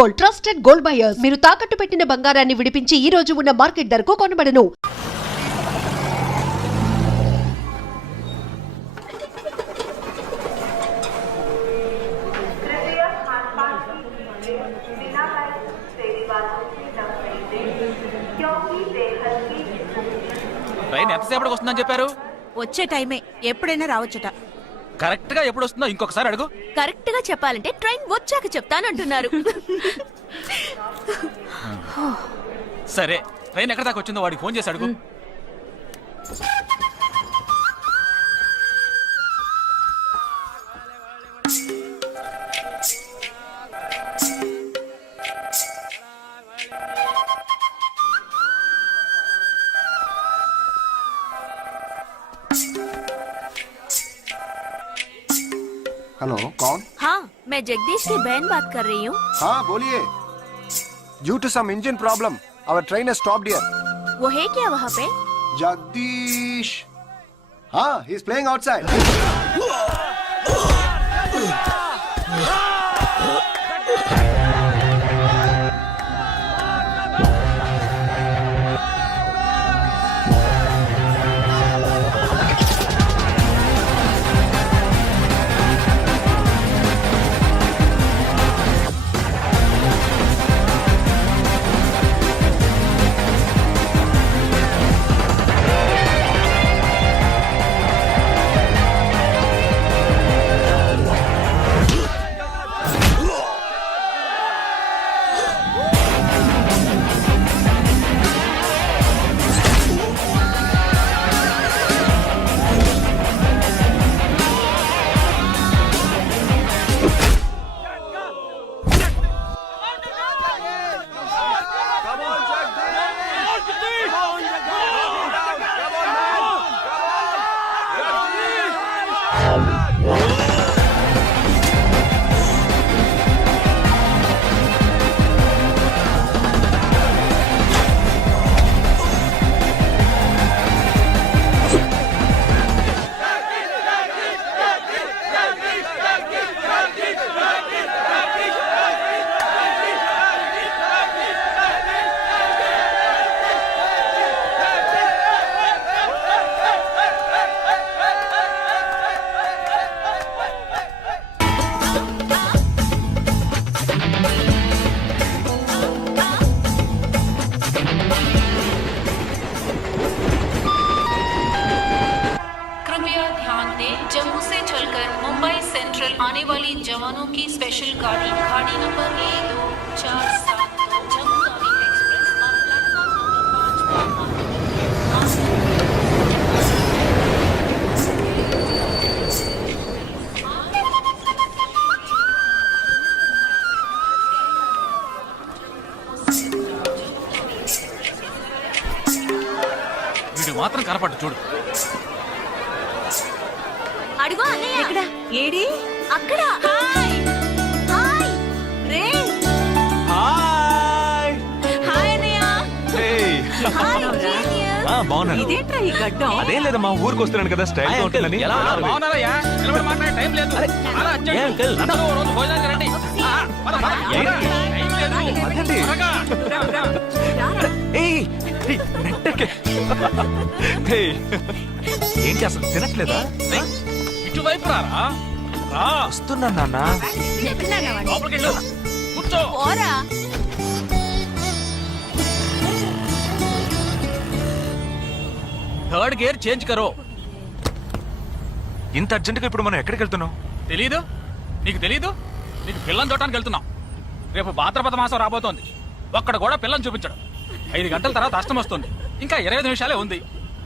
Gold, trusted gold buyers. మీరు తాకట్టు పెట్టిన బంగారాన్ని విడిపించి ఈ రోజు ఉన్న మార్కెట్ ధరకు కొనబడను. ట్రైన్ ఎంతసేపటికి వస్తుందని చెప్పారు? వచ్చే టైమే, ఎప్పుడైనా రావచ్చట. కరెక్ట్ గా ఎప్పుడు వస్తుందో ఇంకొకసారి అడుగు. కరెక్ట్ గా చెప్పాలంటే ట్రైన్ వచ్చాక చెప్తానంటున్నారు. సరే, ట్రైన్ ఎక్కడ దాకా వచ్చిందో వాడికి ఫోన్ చేసి అడుగు. हेलो, कौन? हाँ, मैं जगदीश की बहन बात कर रही हूँ. हाँ बोलिए. Due to some engine problem, our train has stopped here. वो है क्या वहाँ पे? Jagdish. हाँ, he is playing outside. Jammu से चलकर मुंबई सेंट्रल आने वाली जवानों की स्पेशल गाड़ी गाड़ी number A2472 Jammu Tawi express और प्लेटफॉर्म వీడు మాత్రం కనపడ్డు చూడు. అడుగు అన్నయ్య. ఎక్కడ? ఏడి? అక్కడ. హాయ్ హాయ్ రే. హాయ్ హాయ్ అన్నయ్య. Hey hi genius. బాగున్నాను. ఇదేంట్రా ఈ గడ్డం? అదేం లేదమ్మా, ఊరికి వస్తున్నాను కదా, స్టైల్ గా ఉంటుందని. ఎలా బాగున్నారయ్యా? నిలబడి మాట్లాడే టైం లేదు. చాలా అర్జెంట్. అందరూ ఓ రోజు భోజనానికి రండి. పద, పద. టైం లేదు. అదండి. త్వరగా. ఏయ్, ఏయ్, నెట్టకే. ఏయ్, ఏంటి అసలు తినట్లేదా? ఇటువైపు రారా. రా. వస్తున్నాను నాన్న. ఎక్కడున్నారా వాడు? లోపలికి వెళ్ళు. కూర్చో. పోరా. థర్డ్ గేర్ చేంజ్ కరో. ఇంత అర్జెంటుగా ఇప్పుడు మనం ఎక్కడికి వెళ్తున్నాం? తెలీదు? నీకు తెలీదు? నీకు పిల్లని చూడటానికి వెళ్తున్నాం. రేపు భాద్రపద మాసం రాబోతోంది. ఒక్కడ కూడా పిల్లని చూపించడం. 5 గంటల తర్వాత అష్టం వస్తుంది. ఇంకా 25 నిమిషాలే ఉంది.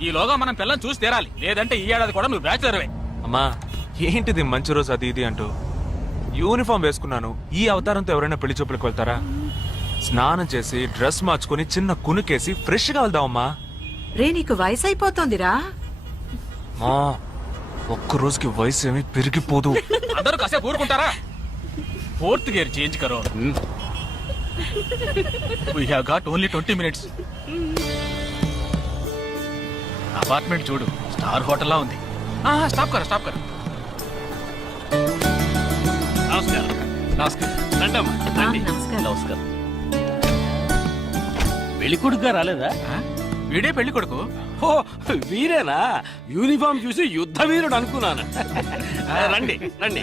ఈలోగా మనం పిల్లని చూసి తీరాలి. లేదంటే ఈ ఏడాది కూడా నువ్వు బ్యాచులర్వే. అమ్మా, ఏంటిది మంచి రోజు అది ఇది అంటూ యూనిఫామ్ వేసుకున్నాను. ఈ అవతారంతో ఎవరైనా పెళ్లి చూపులకు వెళ్తారా? స్నానం చేసి డ్రెస్ మార్చుకుని చిన్న కునుకేసి ఫ్రెష్ గా వెళ్దామమ్మా. రే, నీకు వయసు అయిపోతోందిరా. మా ఒక్క రోజుకి వయసు ఏమి పెరిగిపోదు. అందరూ కాసేపు ఊరుకుంటారా? ఫోర్త్ గేర్ చేంజ్ కరో. We have got only 20 minutes. Apartment చూడు, స్టార్ హోటల్ లా ఉంది. స్టాప్ కర, స్టాప్ కర. నమస్కారం. నమస్కారం. రండమ్మా, రండి. నమస్కారం. నమస్కారం. పెళ్లి కొడుకుగా రాలేదా? వీడే పెళ్లి కొడుకు. ఓ వీరేనా? యూనిఫామ్ చూసి యుద్ధ వీరుడు అనుకున్నాను. రండి రండి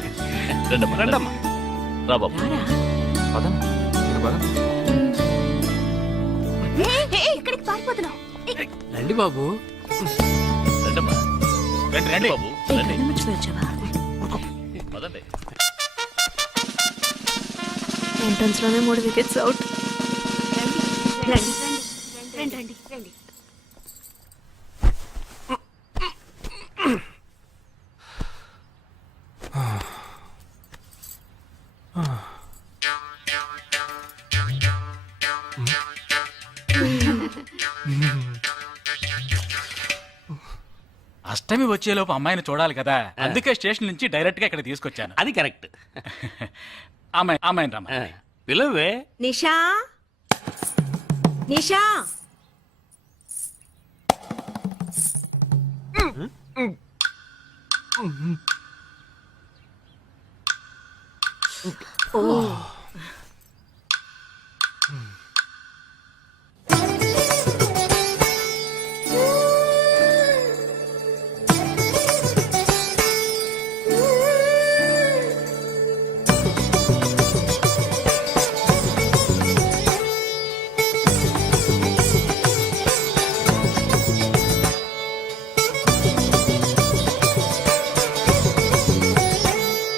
రండమ్మా రండమ్మా. రా బాబు. పదండి, మీరు పదండి. ఇక్కడికి పారిపోతున్నావు. రండి బాబు. రండమ్మా. రండి రండి బాబు రండి. పదండి. ఎంట్రన్స్ లోనే 3 వికెట్స్ అవుట్. రండి రండి రండి రండి. అష్టమి వచ్చేలోపు అమ్మాయిని చూడాలి కదా, అందుకే స్టేషన్ నుంచి డైరెక్ట్ గా ఇక్కడ తీసుకొచ్చాను. అది కరెక్ట్. అమ్మాయిని రమ్మ. పిలవే. నిషా నిషా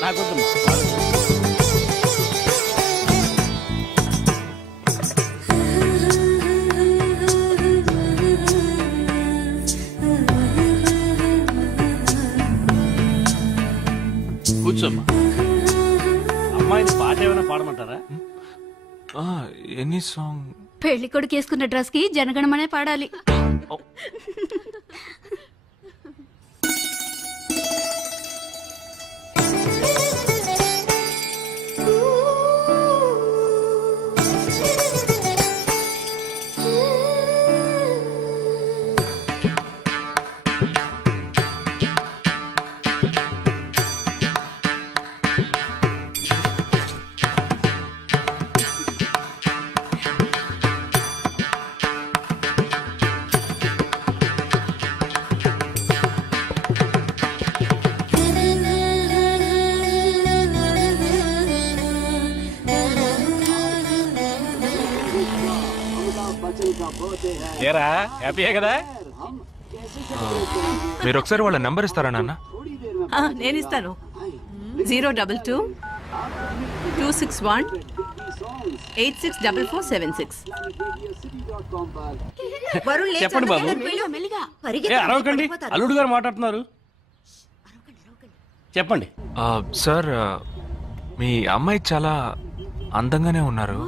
నాకొద్దమ్మా. కూర్చోమ్మా. అమ్మాయిని పాట ఏమైనా పాడమంటారా? Any song? పెళ్లి కొడుకు వేసుకున్న డ్రెస్ కి జనగణమనే పాడాలి. ఏరా హ్యాపీయే కదా? మీరు ఒకసారి వాళ్ళ నెంబర్ ఇస్తారా నాన్న? నేను ఇస్తాను. 022 261 864476. చెప్పండి బాబు. ఏ అరవకండి, అల్లుడు గారు మాట్లాడుతున్నారు. చెప్పండి. సార్, మీ అమ్మాయి చాలా అందంగానే ఉన్నారు,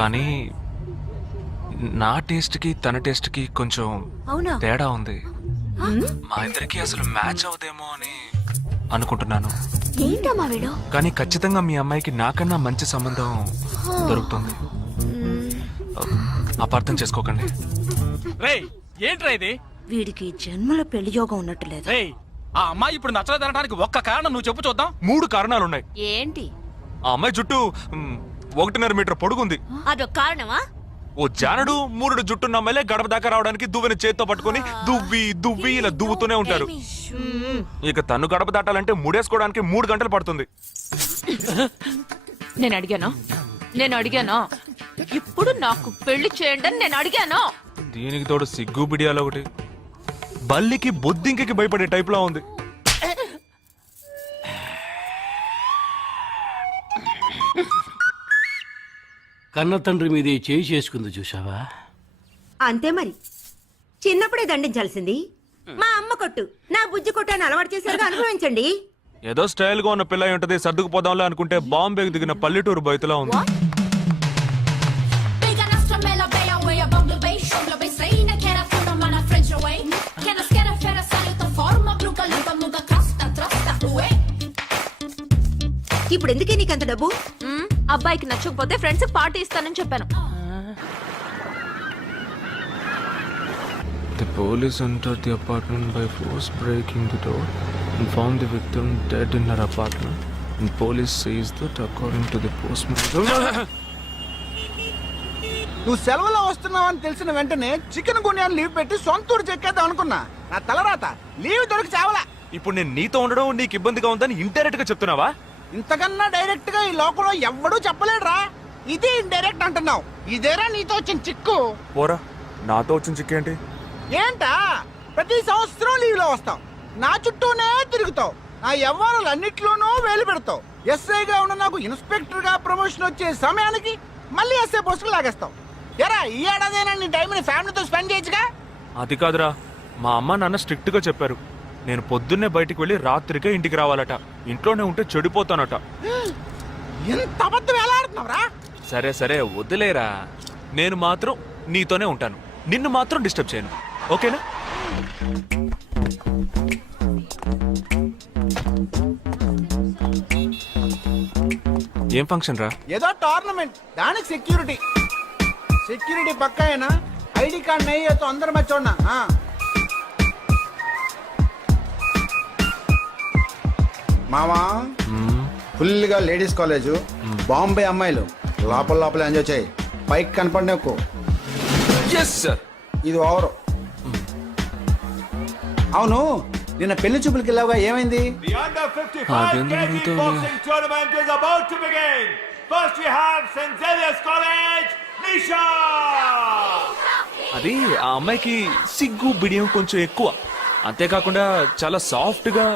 కానీ నా టేస్ట్కి తన టేస్ట్కి కొంచెం తేడా ఉంది. మా ఇద్దరికి అసలు మ్యాచ్ అవుదేమో అని అనుకుంటున్నాను. ఏంటమ్మా వీడు? కానీ ఖచ్చితంగా మీ అమ్మాయికి నాకన్నా మంచి సంబంధం దొరుకుతుంది. అపార్థం చేసుకోకండి. రేయ్ ఏంట్రా ఇది? వీడికి జన్మలో పెళ్లి యోగం ఉన్నట్టు లేదు. రేయ్ ఆ అమ్మాయి ఇప్పుడు నచ్చలేదు అనడానికి ఒక్క కారణం నువ్వు చెప్పు చూద్దాం. 3 కారణాలున్నాయి. ఏంటి? ఆ అమ్మాయి జుట్టు 1.5 మీటర్ పొడుగుంది. అదొక కారణమా? ఓ జానడు 3 జుట్టున్న అమ్మాయిలే గడప దాకా రావడానికి దువ్వెన చేత్తో పట్టుకొని దువ్వి దువ్వి ఇలా దువ్వుతూనే ఉంటారు. ఇక తను గడప దాటాలంటే ముడేసుకోవడానికి 3 గంటలు పడుతుంది. నేను అడిగాను ఇప్పుడు నాకు పెళ్లి చేయండి అని నేను అడిగాను. దీనికి తోడు సిగ్గు బిడియాలో ఒకటి. బల్లికి బొద్దింకకి భయపడే టైప్ లా ఉంది. కన్న తండ్రి మీద చేయి చేసుకుంది చూసావా? అంతే మరి, చిన్నప్పుడే దండించాల్సింది. మా అమ్మ కొట్టు, నా బుజ్జి కొట్టు అని అలవాటు చేశారుగా, అనుభవించండి. ఏదో స్టైల్ గా ఉన్న పిల్ల ఉంటది, సర్దుకుపోదాంలే అనుకుంటే బాంబేకి దిగిన పల్లెటూరు బయటలా ఉంది. ఇప్పుడు ఎందుకే నీకంత డబ్బు? అబ్బాయికి నచ్చకపోతే ఫ్రెండ్స్ పార్టీ ఇస్తానని చెప్పాను. The police entered the apartment by force, breaking the door and found the victim dead in her apartment. Police says that according to the postman. నువ్వు సెలవులో వస్తున్నావని తెలిసిన వెంటనే చికెన్ గున్యాన్ని లీవ్ పెట్టి సొంత ఊరు చెక్కేద్దాం అనుకున్నా. నా తలరాత లీవ్ దొరికి చావలా. ఇప్పుడు నేను నీతో ఉండడం నీకు ఇబ్బందిగా ఉందని ఇండైరెక్ట్ గా చెప్తున్నావా? ఇంతకన్నా డైరెక్ట్ గా ఈ లోకంలో ఎవ్వడూ చెప్పలేడురా. ఇది ఇండైరెక్ట్ అంటున్నావు. ఇదేరా నీతో వచ్చిన చిక్కు. పోరా, నాతో వచ్చిన చిక్కేంటి? ఏంటా ప్రతి సంవత్సరం లీవ్ లో వస్తావు, నా చుట్టూనే తిరుగుతావు, నా వ్యవహారాలన్నిట్లోనూ వేలు పెడతావు. ఎస్ఐగా ఉన్న నాకు ఇన్స్పెక్టర్ గా ప్రమోషన్ వచ్చే సమయానికి మళ్ళీ ఎస్ఐ పోస్టుకు లాగేస్తావు. ఎరా ఈ ఏడాదైనా నీ టైంని ఫ్యామిలీతో స్పెండ్ చేయొచ్చుగా. అది కాదురా, మా అమ్మ నాన్న స్ట్రిక్ట్ గా చెప్పారు. నేను పొద్దున్నే బయటికి వెళ్ళి రాత్రికే ఇంటికి రావాలట. ఇంట్లోనే ఉంటే చెడిపోతానట. ఎంత అబద్ధం ఎలా ఆడుతున్నావురా? సరే సరే వదిలేరా, నేను మాత్రం నీతోనే ఉంటాను. నిన్ను మాత్రం డిస్టర్బ్ చేయను, ఓకేనా? ఏం ఫంక్షన్ రా? ఏదో టోర్నమెంట్, దానికి సెక్యూరిటీ. సెక్యూరిటీ పక్కా అయినా ఐడి కార్డ్ నెయ్యతో అందరం మర్చోన్నా. మామా ఫుల్ గా లేడీస్ కాలేజ్, బాంబే అమ్మాయిలు లోపల లోపల ఎంజాయ్ చేయి. పైకి కనపడి ఎక్కువ. ఇది ఓవర్. అవును, నిన్న పెళ్లి చూపులకి వెళ్ళావుగా, ఏమైంది? అది ఆ అమ్మాయికి సిగ్గు బిడియం కొంచెం ఎక్కువ. అంతేకాకుండా చాలా సాఫ్ట్ గా.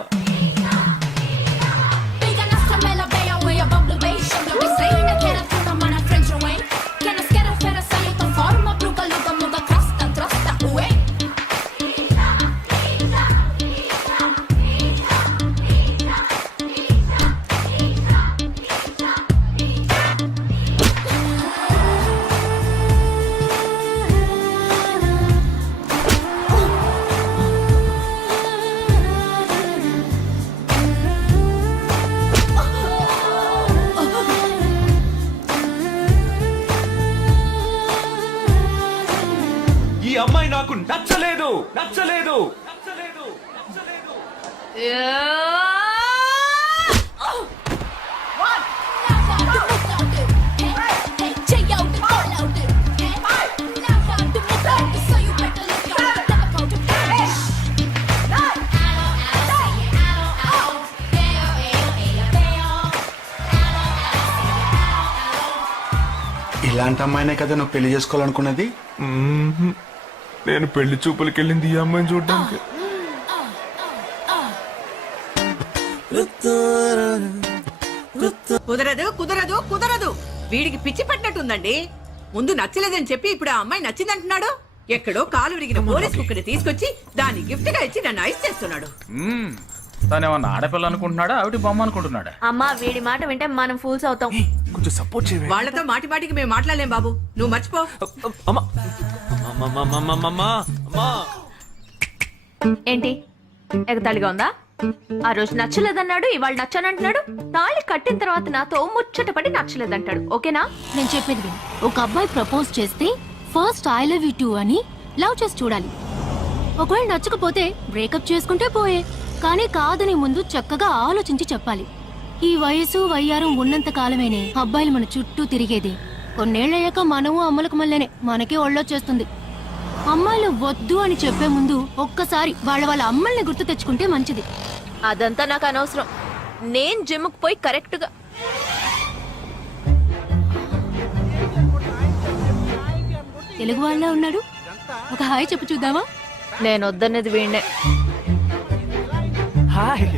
ఈ అమ్మాయి నాకు నచ్చలేదు నచ్చలేదు నచ్చలేదు నచ్చలేదు. ఇలాంటి అమ్మాయినే కదా నువ్వు పెళ్లి చేసుకోవాలనుకున్నది? నేను పెళ్లి చూపులకి వెళ్ళింది ఈ అమ్మాయిని చూడడానికి. కుదరదు కుదరదు కుదరదు. వీడికి పిచ్చి పట్టినట్టుందండి. ముందు నచ్చలేదని చెప్పి ఇప్పుడు ఆ అమ్మాయి నచ్చిందంటున్నాడు. ఎక్కడో కాలు విరిగిన పోలీస్ కుక్కని తీసుకొచ్చి దాన్ని గిఫ్ట్ గా ఇచ్చి నన్ను ఐస్ చేస్తున్నాడు. తనేమన్నా ఆడపిల్ల అనుకుంటున్నాడా, ఆవిడ బొమ్మ అనుకుంటున్నాడా? అమ్మా వీడి మాట వింటే మనం ఫూల్స్ అవుతాం. కొంచెం సపోర్ట్ చేయండి. వాళ్ళతో మాటి మాటికి మేము మాట్లాడలేం బాబు, నువ్వు మర్చిపో. ఏంటి ఎగతాళిగా ఉందా? ఆ రోజు నచ్చలేదన్నాడు, ఇవాళ నచ్చానంటున్నాడు. తాళి కట్టిన తర్వాత నాతో ముచ్చటపడి నచ్చలేదంటాడు. ఓకేనా? నేను చెప్పేది విను. ఒక అబ్బాయి ప్రపోజ్ చేస్తే first I love you two అని లవ్ చేసి చూడాలి. ఒకవేళ నచ్చకపోతే బ్రేకప్ చేసుకుంటే పోయే. కానీ కాదని ముందు చక్కగా ఆలోచించి చెప్పాలి. ఈ వయసు వయ్యారం ఉన్నంత కాలమేనే అబ్బాయిలు మన చుట్టూ తిరిగేది. కొన్నేళ్లయ్యాక మనము అమ్మలకు మళ్ళీనే మనకే ఒళ్ళొచ్చేస్తుంది. అమ్మాయిలు వద్దు అని చెప్పే ముందు ఒక్కసారి వాళ్ళ అమ్మల్ని గుర్తు తెచ్చుకుంటే మంచిది. అదంతా నాకు అనవసరం. నేను జిమ్కి పోయి కరెక్ట్ గా తెలుగు వాళ్ళ ఉన్నాడు. ఒక హాయ్ చెప్పు చూద్దామా? నేను వద్దనేది వీణ్ణే. హాయ్.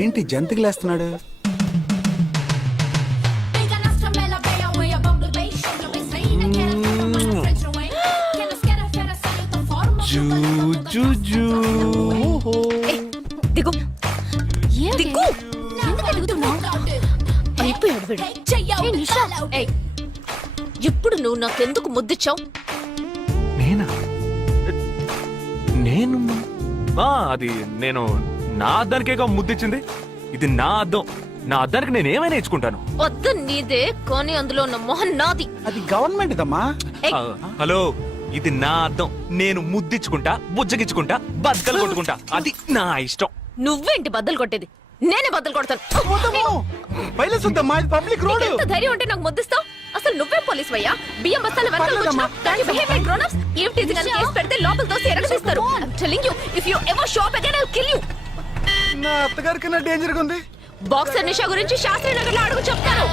ఏంటి జంతికలేస్తున్నాడు? దిగు ఏంటి? దిగు. ఎందుకు అడుగుతున్నావ్? అయిపోయాడు వీడు. ఏ నిషా ఏయ్, ఇప్పుడు నువ్వు నాకెందుకు ముద్దిచ్చావు? నేనా నేను అది నేను నా అద్దానికేగా ముద్దిచ్చింది. ఇది నా అద్దం. నా అద్దానికి నేను ఏమైనా ఇచ్చుకుంటాను. వద్దు నీదే, కానీ అందులో ఉన్న మొహం నాది. అది గవర్నమెంట్ దమ్మా. ఏయ్, హలో, ఇది నా అద్దం. నేను ముద్దిచ్చుకుంటా, బుజ్జగిచ్చుకుంటా, బద్దలు కొట్టుకుంటా. అది నా ఇష్టం. నువ్వేంటి బద్దలు కొట్టేది? నేనే బద్దలు కొడతాను. పైలే చూద్దామా, ఇది పబ్లిక్ రోడ్. ఎంత ధైర్యం ఉంటే నాకు ముద్దిస్తావు? అసలు నువ్వే పోలీస్ వయ్యా? బియ్యం బస్తాలు వెనకాల పర్లేదమ్మా. కూర్చున్నావు. Can you behave like grown-ups? Eve teasing అని కేసు పెడితే లోపల తోసి ఎరగదీస్తారు. I'm telling you, if you ever show up again, I'll kill you. నా అత్తగారికి నా డేంజర్ గా ఉంది. బాక్సర్ నిషా గురించి శాస్త్రి నగర్ లో అడుగు చెప్తారు.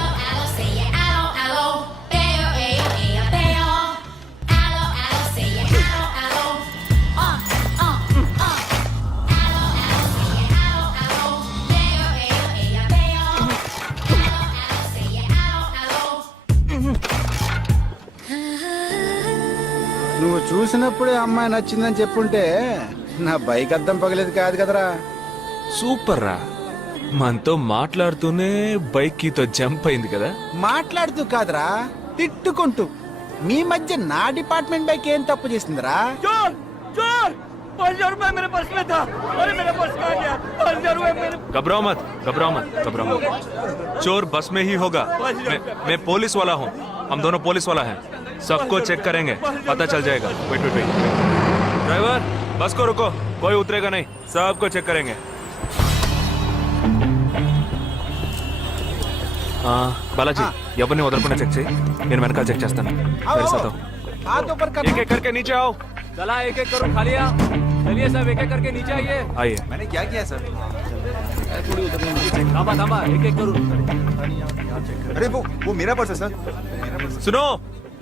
నువ్వు చూసినప్పుడే అమ్మాయి నచ్చిందని చెప్పుంటే నా బైక్ అద్దం పగలేదు కాదు కదరా. సూపర్ రా. మనతో మాట్లాడుతూనే బైక్ కీతో జంప్ అయింది కదా. మాట్లాడుతూ కాదురా, తిట్టుకుంటూ. మీ మధ్య నా డిపార్ట్మెంట్ బైక్ ఏం తప్పు చేసిందిరా? घबराओ मत, घबराओ मत, घबराओ मत. चोर बस में ही होगा. मैं पुलिस वाला हूँ. हम दोनों पुलिस वाला हैं. सबको चेक करेंगे, पता चल जाएगा. Wait wait wait. ड्राइवर, बस को रुको. कोई उतरेगा नहीं. सबको चेक करेंगे. बालाजी, ఎవరిని వదలకుండా చెక్ చేయి. నేను వెనకాల చెక్ చేస్తాను. मेरे साथ आओ. हाथ ऊपर कर. एक एक करके नीचे आओ. चला एक एक करो, खाली आ. चलिए सब एक एक करके नीचे आइए. आइए. मैंने क्या किया सर? थामा थामा, एक एक करो. अरे वो मेरा पर्स है सर. सुनो,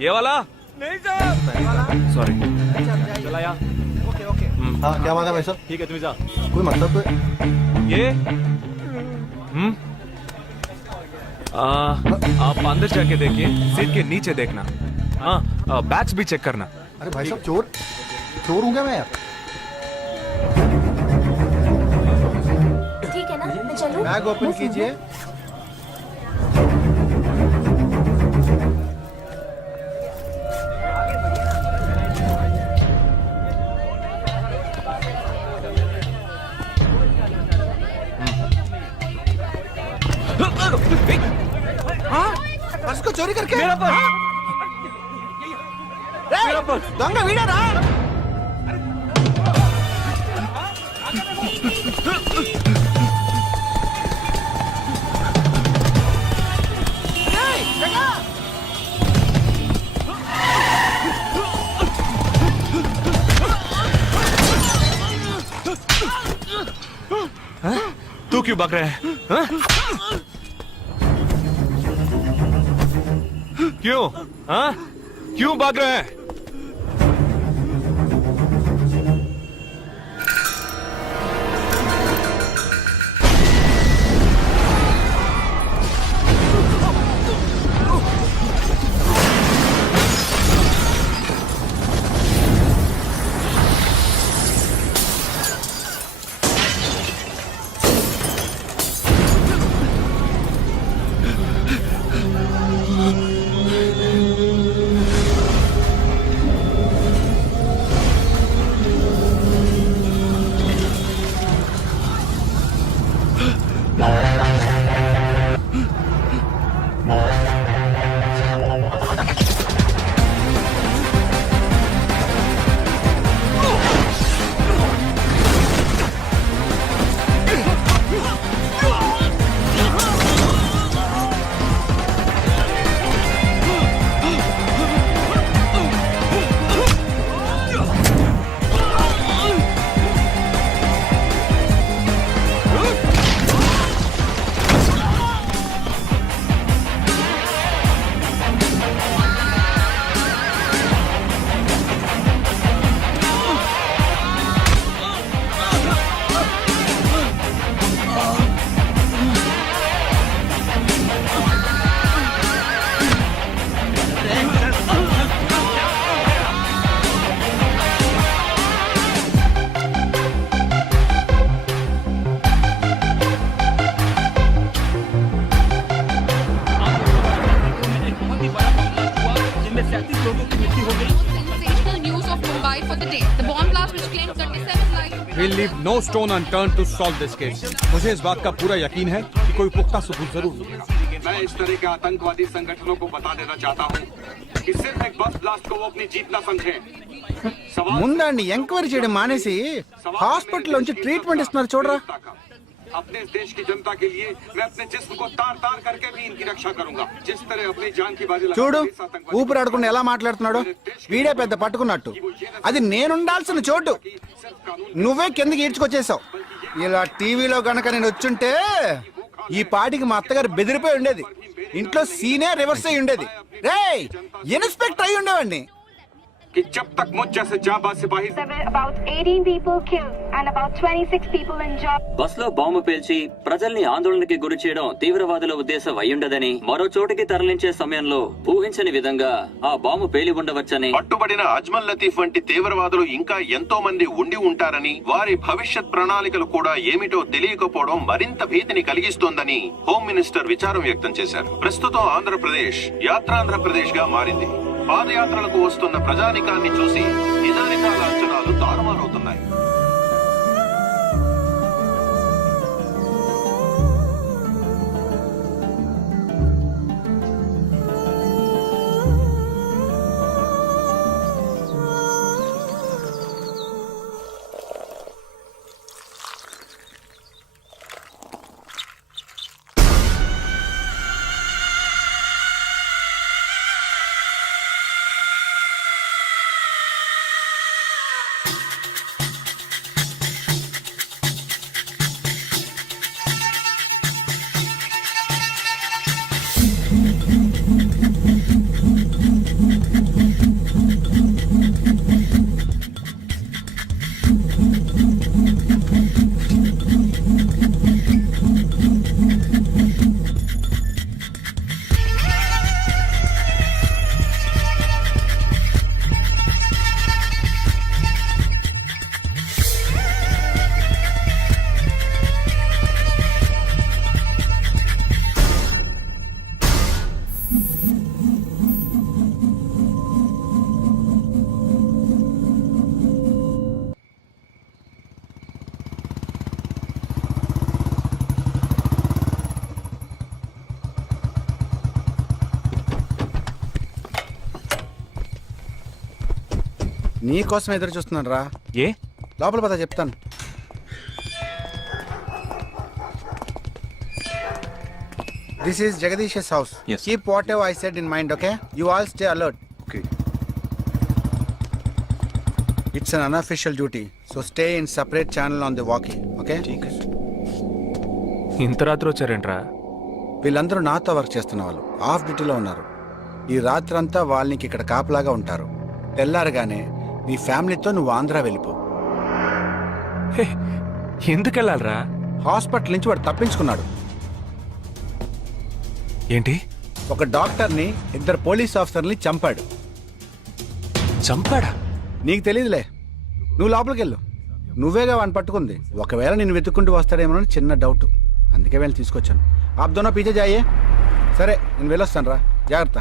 ये वाला. नहीं सर. सॉरी. चला यार. Okay okay. हाँ क्या बात है भाई साहब? ठीक है, तुम जा. कोई मतलब तो ये आप अंदर जाके देखिए. सीट के नीचे देखना. हाँ, बैग्स भी चेक करना. अरे भाई साहब चोर चोर हूँ क्या मैं यार? ठीक है ना, मैं चलूं? बैग ओपन कीजिए. हाँ? पर्स को चोरी करके? मेरा पर्स. मेरा पर्स. दंगा वीड़ा रा. तू क्यों भाग रहा है? हाँ? क्यों? हाँ? क्यों भाग रहा है? Sensational news of Mumbai for the day. The bomb blast which claimed 37 lives. We'll leave no stone unturned to solve this case. मुझे इस बात का पूरा यकीन है कि कोई पुख्ता सबूत जरूर मिलेगा। मैं इस तरह के आतंकवादी संगठनों को बता देना चाहता हूँ कि सिर्फ एक बस ब्लास्ट को वो अपनी जीत ना समझें। ముందండి ఎంక్వైరీ చేయడం మానేసి హాస్పిటల్ నుంచి ట్రీట్మెంట్ ఇస్తున్నారు చూడరా. अपने इस देश की जनता के लिए मैं अपने जिस्म को तार तार करके भी इनकी रक्षा करूंगा जिस तरह अपनी जान की बाजी చూడు ఊపిరాడకుండా ఎలా మాట్లాడుతున్నాడు. వీడే పెద్ద పట్టుకున్నట్టు. అది నేనుండాల్సిన చోటు నువ్వే కిందకి ఈడ్చుకొచ్చేసావు. ఇలా టీవీలో గనక నేను వచ్చుంటే ఈ పాటికి మా అత్తగారు బెదిరిపోయి ఉండేది. ఇంట్లో సీనే రివర్స్ అయి ఉండేది. రేయ్ ఇన్స్పెక్టర్ అయి ఉండేవాడిని. कि जब तक मुझ जैसे जाबाज सिपाही about 18 people killed and about 26 people injured. Bus లో బాంబు పేల్చి ప్రజల్ని ఆందోళనకి గురి చేయడం తీవ్రవాదుల ఉద్దేశం అయ్యుండదని, మరో చోటికి తరలించే సమయంలో ఊహించని విధంగా ఆ బాంబు పేలి ఉండవచ్చని, పట్టుబడిన అజ్మల్ లతీఫ్ వంటి తీవ్రవాదులు ఇంకా ఎంతో మంది ఉండి ఉంటారని, వారి భవిష్యత్ ప్రణాళికలు కూడా ఏమిటో తెలియకపోవడం మరింత భీతిని కలిగిస్తోందని హోమ్ మినిస్టర్ విచారం వ్యక్తం చేశారు. ప్రస్తుతం ఆంధ్రప్రదేశ్ యాత్రాంధ్రప్రదేశ్ గా మారింది. పాదయాత్రలకు వస్తున్న ప్రజానికాన్ని చూసి నిజానిజాల అంచనాలు తారుమారవుతున్నాయి. నీ కోసం ఎదురు చూస్తున్నాను రా. ఏ లోపల పద చెప్తాను. This is Jagadish's house. Yes. Keep whatever I said in mind, okay? You all stay alert. Okay. It's an unofficial duty, so stay in separate channel on the walkie, okay? ఇంత రాత్రి వచ్చారేంట్రా? వీళ్ళందరూ నాతో వర్క్ చేస్తున్న వాళ్ళు of డ్యూటీలో ఉన్నారు. ఈ రాత్రంతా వాళ్ళకి ఇక్కడ కాపలాగా ఉంటారు. తెల్లారగానే నీ ఫ్యామిలీతో నువ్వు ఆంధ్ర వెళ్ళిపో. ఎందుకు వెళ్ళాలరా? హాస్పిటల్ నుంచి వాడు తప్పించుకున్నాడు. ఏంటి? ఒక డాక్టర్ని, 2 పోలీస్ ఆఫీసర్ని చంపాడు. చంపాడా? నీకు తెలియదులే, నువ్వు లోపలికి వెళ్ళు. నువ్వేగా వాడిని పట్టుకుంది. ఒకవేళ నేను వెతుక్కుంటూ వస్తాడేమోనని చిన్న డౌట్, అందుకే వెళ్ళి తీసుకొచ్చాను. ఆప్ దోనో పీछे जाइए. సరే నేను వెళ్ళొస్తాను రా, జాగ్రత్త.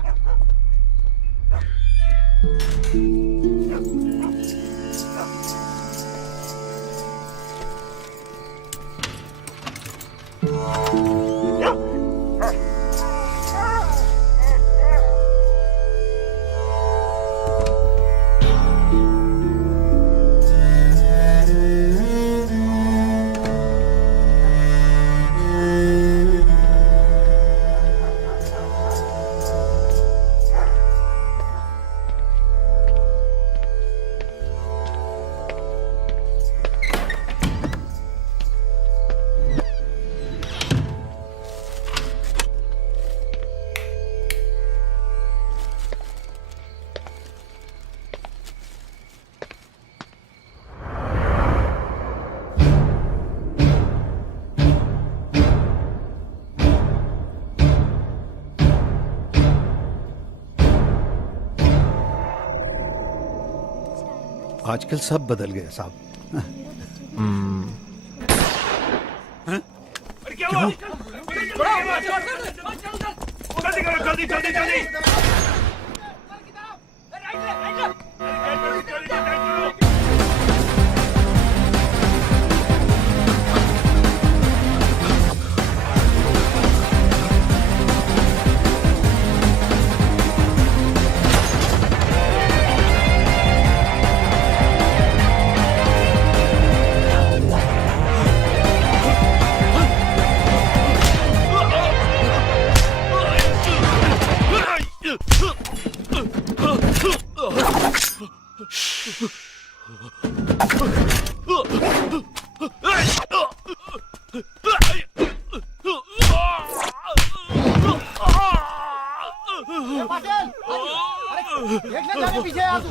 आजकल सब बदल गया साहब. जल्दी करो, जल्दी जल्दी जल्दी. पीछे आ तू।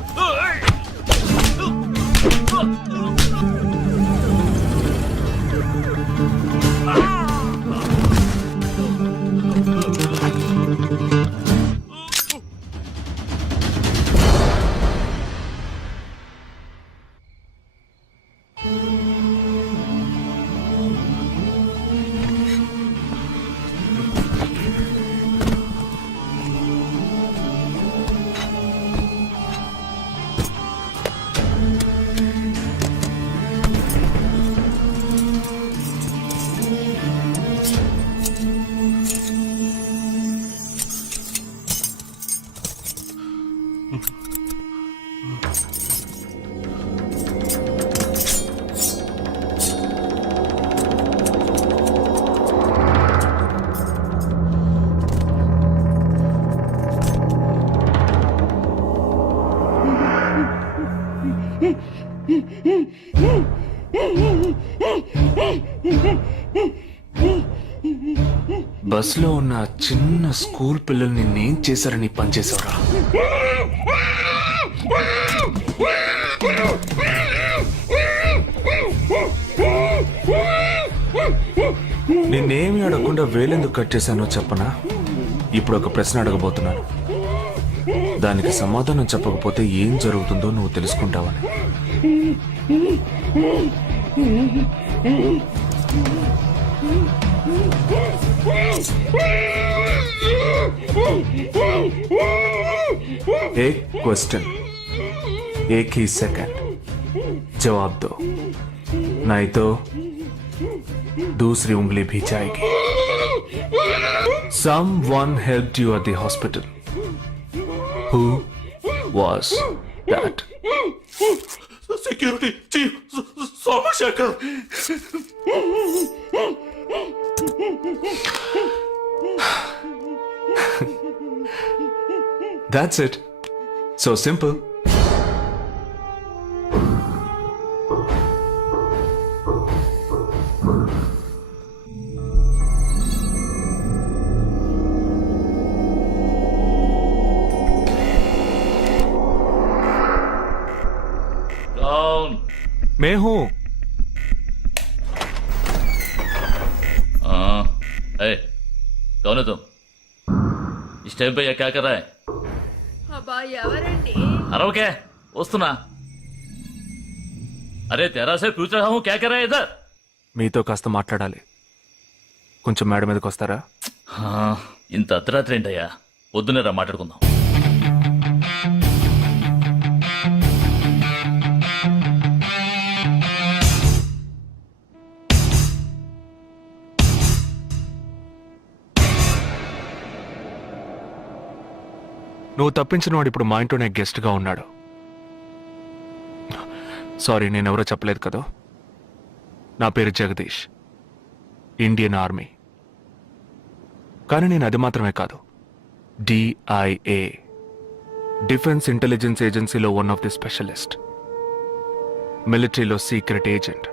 బస్ లో ఉన్న చిన్న స్కూల్ పిల్లల్ని నేను చేశారని పనిచేసావురా. నిన్నేమి అడగకుండా వేలెందుకు కట్ చేశానో చెప్పనా? ఇప్పుడు ఒక ప్రశ్న అడగబోతున్నాను. దానికి సమాధానం చెప్పకపోతే ఏం జరుగుతుందో నువ్వు తెలుసుకుంటావని. एक क्वेश्चन, एक ही सेकंड, जवाब दो, नहीं तो दूसरी उंगली भी जाएगी. Someone helped you at the hospital. Who was that? Security chief Somashekhar. That's it. So simple. कौन? मैं हूं. हाँ, ए, कौन है तुम? इस टाइम पे ये क्या कर रहा है? अरे वस्तुना. अरे तेरा से पूछ रहा हूँ क्या कर रहा है इधर? మీతో కాస్త మాట్లాడాలి. కొంచెం మేడ మీదకి వస్తారా? ఇంత అర్ధరాత్రి ఏంటయ్యా? పొద్దునే రా మాట్లాడుకుందాం. నువ్వు తప్పించిన వాడు ఇప్పుడు మా ఇంట్లోనే గెస్ట్గా ఉన్నాడు. సారీ, నేనెవరో చెప్పలేదు కదా. నా పేరు జగదీష్, ఇండియన్ ఆర్మీ. కానీ నేను అది మాత్రమే కాదు, DIA, డిఫెన్స్ ఇంటెలిజెన్స్ ఏజెన్సీలో వన్ ఆఫ్ ది స్పెషలిస్ట్, మిలిటరీలో సీక్రెట్ ఏజెంట్.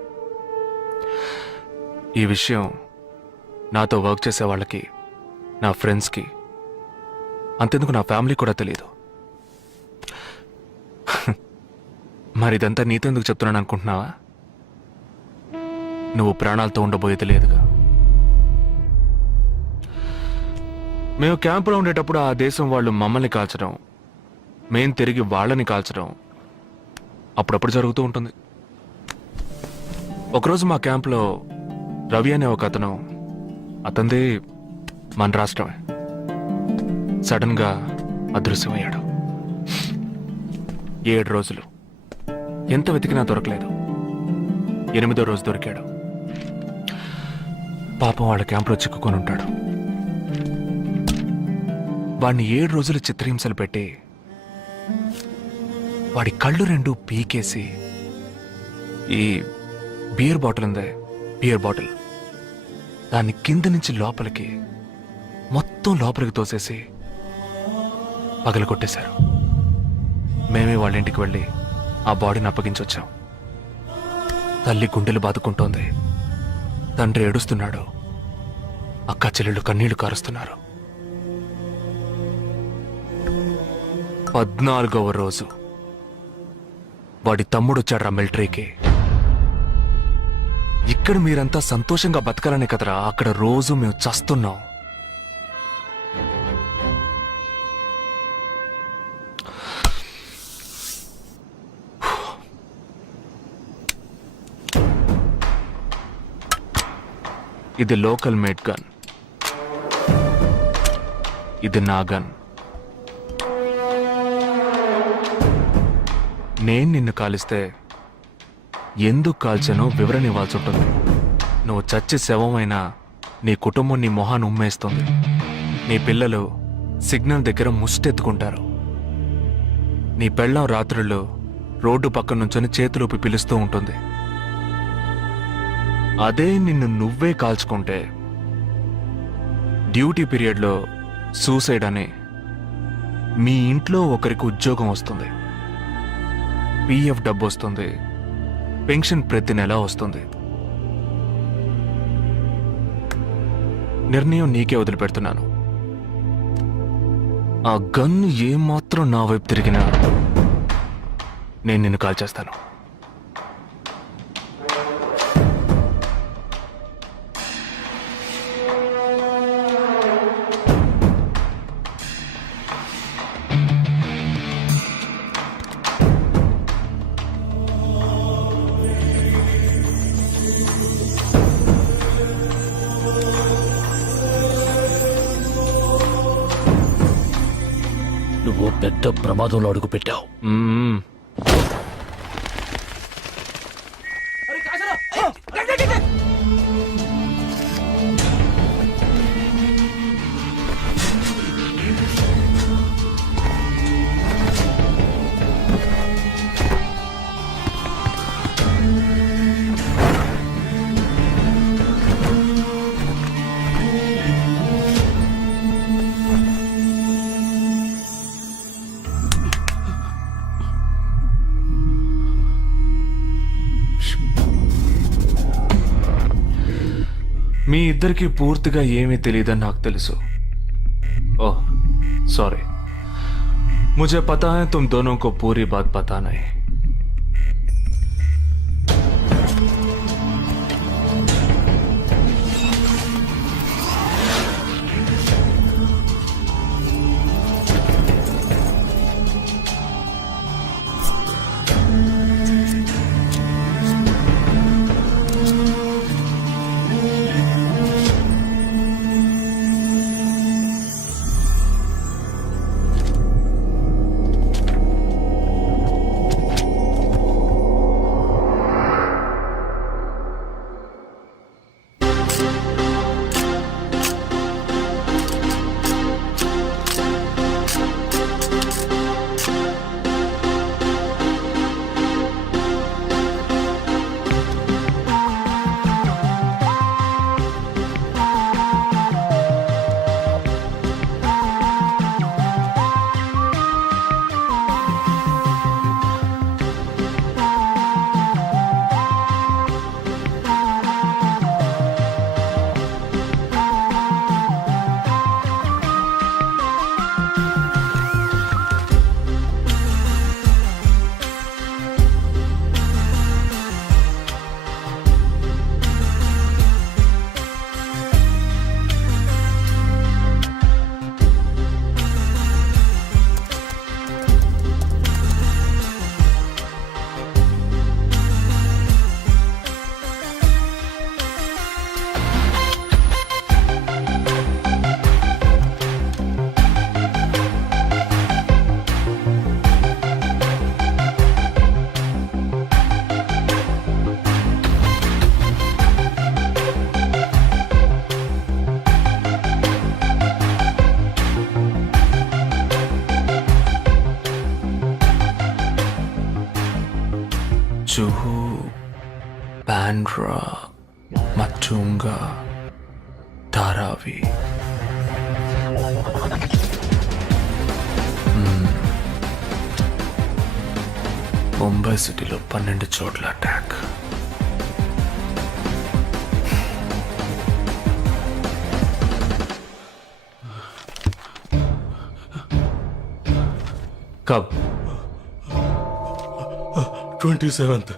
ఈ విషయం నాతో వర్క్ చేసే వాళ్ళకి, నా ఫ్రెండ్స్కి, అంతెందుకు నా ఫ్యామిలీ కూడా తెలియదు. మరి ఇదంతా నీతెందుకు చెప్తున్నాను అనుకుంటున్నావా? నువ్వు ప్రాణాలతో ఉండబోయేది లేదుగా. మేము క్యాంపులో ఉండేటప్పుడు ఆ దేశం వాళ్ళు మమ్మల్ని కాల్చడం, మేం తిరిగి వాళ్ళని కాల్చడం అప్పుడప్పుడు జరుగుతూ ఉంటుంది. ఒకరోజు మా క్యాంప్లో రవి అనే ఒక అతను, అతనిది మన రాష్ట్రమే, సడన్ గా అదృశ్యమయ్యాడు. 7 రోజులు ఎంత వెతికినా దొరకలేదు. 8వ రోజు దొరికాడు. పాపం వాళ్ళ క్యాంపులో చిక్కుకొని ఉంటాడు. వాడిని 7 రోజులు చిత్రహింసలు పెట్టి వాడి కళ్ళు 2 పీకేసి ఈ బియర్ బాటిల్ ఉందే, బియర్ బాటిల్, దాన్ని కింద నుంచి లోపలికి మొత్తం లోపలికి తోసేసి పగల కొట్టేశారు. మేమే వాళ్ళ ఇంటికి వెళ్ళి ఆ బాడీని అప్పగించొచ్చాం. తల్లి గుండెలు బాదుకుంటోంది, తండ్రి ఏడుస్తున్నాడు, అక్క చెల్లెళ్ళు కన్నీళ్లు కారుస్తున్నారు. 14వ రోజు వాడి తమ్ముడు వచ్చాడ్రా మిలిటరీకి. ఇక్కడ మీరంతా సంతోషంగా బతకాలనే కదరా అక్కడ రోజు మేము చస్తున్నాం. ఇది లోకల్ మేడ్ గన్, ఇది నా గన్. నేను నిన్ను కాలిస్తే ఎందుకు కాల్చానో వివరణ ఇవ్వాల్సి ఉంటుంది. నువ్వు చచ్చి శవమైనా నీ కుటుంబం నీ మొహాన్ని ఉమ్మేస్తుంది. నీ పిల్లలు సిగ్నల్ దగ్గర ముష్టెత్తుకుంటారు. నీ పెళ్ళం రాత్రుళ్ళు రోడ్డు పక్కన నుంచొని చేతులూపి పిలుస్తూ ఉంటుంది. అదే నిన్ను నువ్వే కాల్చుకుంటే డ్యూటీ పీరియడ్లో సూసైడ్ అని మీ ఇంట్లో ఒకరికి ఉద్యోగం వస్తుంది, పిఎఫ్ డబ్బు వస్తుంది, పెన్షన్ ప్రతి నెల వస్తుంది. నిర్ణయం నీకే వదిలిపెడుతున్నాను. ఆ గన్ ఏమాత్రం నా వైపు తిరిగినా నేను నిన్ను కాల్చేస్తాను. నువ్వు పెద్ద ప్రమాదంలో అడుగు పెట్టావు. మీ ఇద్దరికి పూర్తిగా ఏమీ తెలియదని నాకు తెలుసు. ఓహ్ सॉरी, मुझे पता है तुम दोनों को पूरी बात पता नहीं. जुहू, बांद्रा, मटुंगा, धारावी. ముంబై సిటీలో 12 చోట్ల అటాక్. कब 27th